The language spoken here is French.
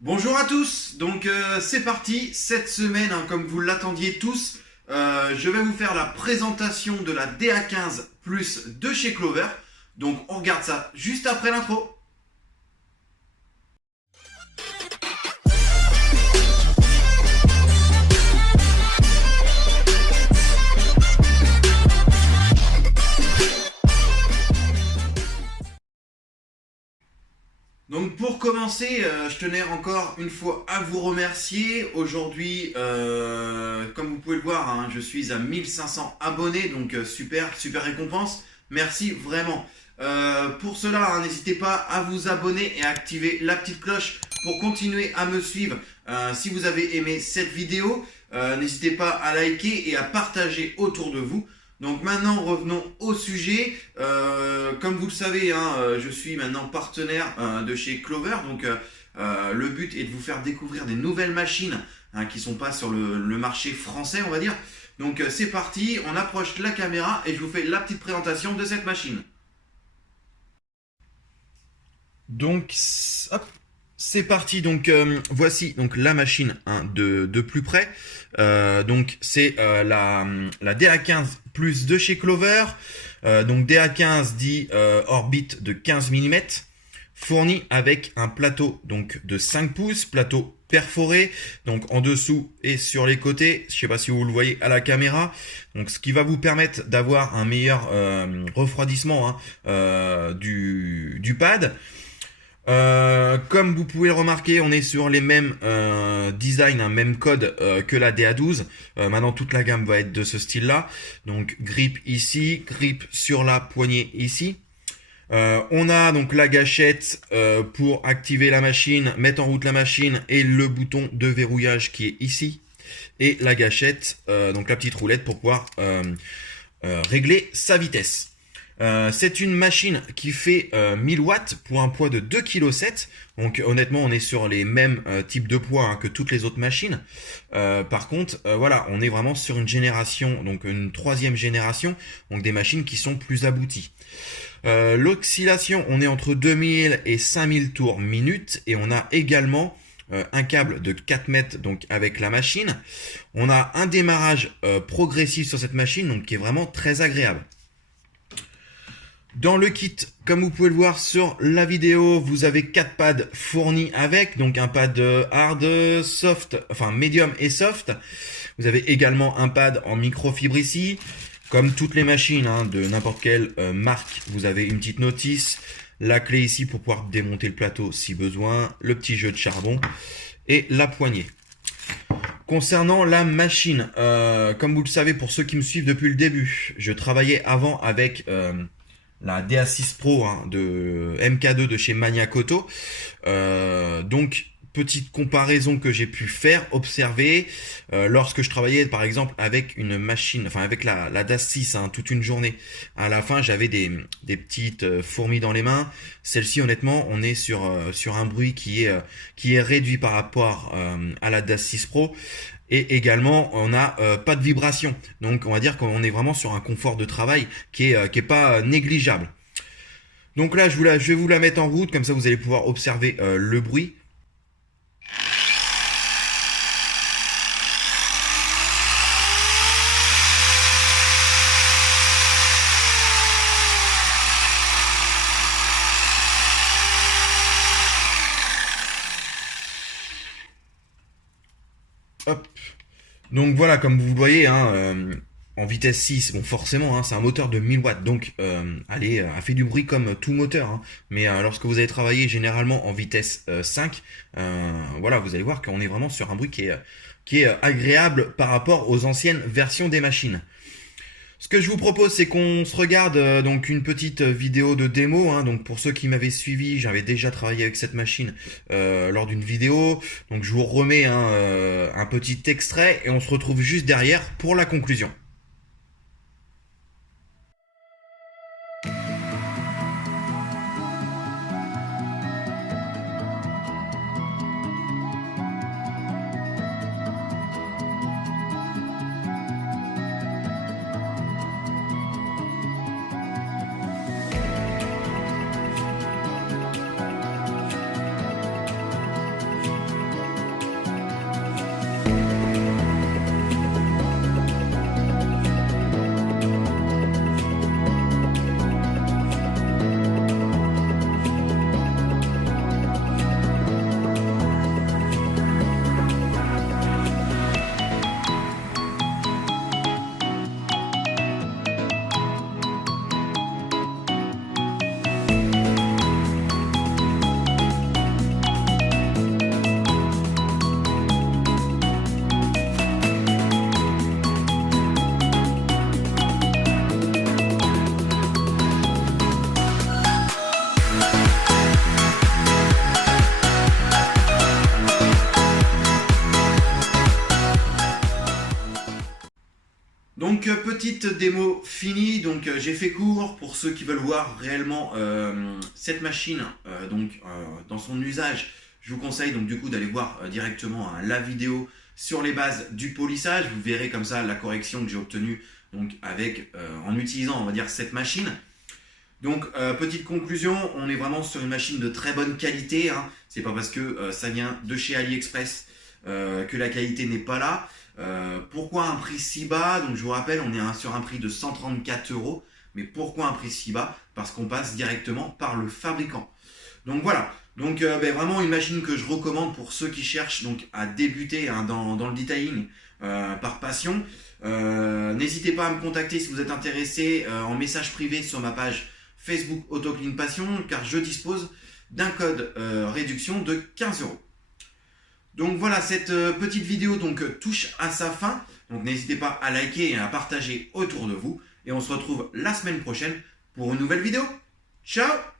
Bonjour à tous, donc c'est parti, cette semaine, comme vous l'attendiez tous, je vais vous faire la présentation de la DA15 Plus de chez Clover. Donc on regarde ça juste après l'intro. Donc pour commencer, je tenais encore une fois à vous remercier. Aujourd'hui, comme vous pouvez le voir, je suis à 1500 abonnés, donc super, super récompense. Merci vraiment. Pour cela, n'hésitez pas à vous abonner et à activer la petite cloche pour continuer à me suivre. Si vous avez aimé cette vidéo, n'hésitez pas à liker et à partager autour de vous. Donc maintenant, revenons au sujet. Comme vous le savez, je suis maintenant partenaire de chez Clover. Donc le but est de vous faire découvrir des nouvelles machines qui ne sont pas sur le marché français, on va dire. Donc c'est parti, on approche la caméra et je vous fais la petite présentation de cette machine. Donc, hop, c'est parti. Donc, voici donc la machine de plus près. Donc, c'est la DA15 Plus de chez Clover. Donc, DA15 dit orbite de 15 mm, fourni avec un plateau donc de 5 pouces, plateau perforé, donc en dessous et sur les côtés. Je ne sais pas si vous le voyez à la caméra. Donc, ce qui va vous permettre d'avoir un meilleur refroidissement du pad. Comme vous pouvez le remarquer, on est sur les mêmes designs, même code que la DA12. Maintenant, toute la gamme va être de ce style-là. Donc, grip ici, grip sur la poignée ici. On a donc la gâchette pour activer la machine, mettre en route la machine et le bouton de verrouillage qui est ici. Et la gâchette, donc la petite roulette pour pouvoir régler sa vitesse. C'est une machine qui fait 1000 watts pour un poids de 2,7 kg. Donc honnêtement, on est sur les mêmes types de poids que toutes les autres machines. Par contre, voilà, on est vraiment sur une génération, donc une troisième génération, donc des machines qui sont plus abouties. L'oscillation, on est entre 2000 et 5000 tours minute et on a également un câble de 4 mètres donc avec la machine. On a un démarrage progressif sur cette machine donc qui est vraiment très agréable. Dans le kit, comme vous pouvez le voir sur la vidéo, vous avez 4 pads fournis avec, donc un pad hard, soft, enfin medium et soft. Vous avez également un pad en microfibre ici. Comme toutes les machines de n'importe quelle marque, vous avez une petite notice, la clé ici pour pouvoir démonter le plateau si besoin, le petit jeu de charbon et la poignée. Concernant la machine, comme vous le savez pour ceux qui me suivent depuis le début, je travaillais avant avec la DA6 Pro de MK2 de chez Maniakoto. Donc petite comparaison que j'ai pu faire, observer lorsque je travaillais par exemple avec une machine, enfin avec la DA6 toute une journée. À la fin j'avais des petites fourmis dans les mains. Celle-ci honnêtement on est sur un bruit qui est réduit par rapport à la DA6 Pro. Et également, on n'a pas de vibration. Donc, on va dire qu'on est vraiment sur un confort de travail qui est pas négligeable. Donc là, je vais vous la mettre en route, comme ça vous allez pouvoir observer le bruit. Hop. Donc voilà, comme vous le voyez, en vitesse 6, bon forcément, c'est un moteur de 1000 watts, donc allez, a fait du bruit comme tout moteur. Mais lorsque vous allez travailler généralement en vitesse 5, voilà, vous allez voir qu'on est vraiment sur un bruit qui est agréable par rapport aux anciennes versions des machines. Ce que je vous propose, c'est qu'on se regarde donc une petite vidéo de démo. Donc pour ceux qui m'avaient suivi, j'avais déjà travaillé avec cette machine lors d'une vidéo. Donc je vous remets un petit extrait et on se retrouve juste derrière pour la conclusion. Donc petite démo finie, donc j'ai fait court pour ceux qui veulent voir réellement cette machine dans son usage. Je vous conseille donc du coup d'aller voir directement la vidéo sur les bases du polissage. Vous verrez comme ça la correction que j'ai obtenue donc en utilisant on va dire cette machine. Donc petite conclusion, on est vraiment sur une machine de très bonne qualité, hein. C'est pas parce que ça vient de chez AliExpress que la qualité n'est pas là. Pourquoi un prix si bas? Donc je vous rappelle, on est sur un prix de 134 €. Mais pourquoi un prix si bas? Parce qu'on passe directement par le fabricant. Donc voilà, donc vraiment une machine que je recommande pour ceux qui cherchent donc à débuter hein, dans le detailing par passion. N'hésitez pas à me contacter si vous êtes intéressé en message privé sur ma page Facebook AutoClean Passion, car je dispose d'un code réduction de 15 €. Donc voilà, cette petite vidéo touche à sa fin. Donc n'hésitez pas à liker et à partager autour de vous. Et on se retrouve la semaine prochaine pour une nouvelle vidéo. Ciao!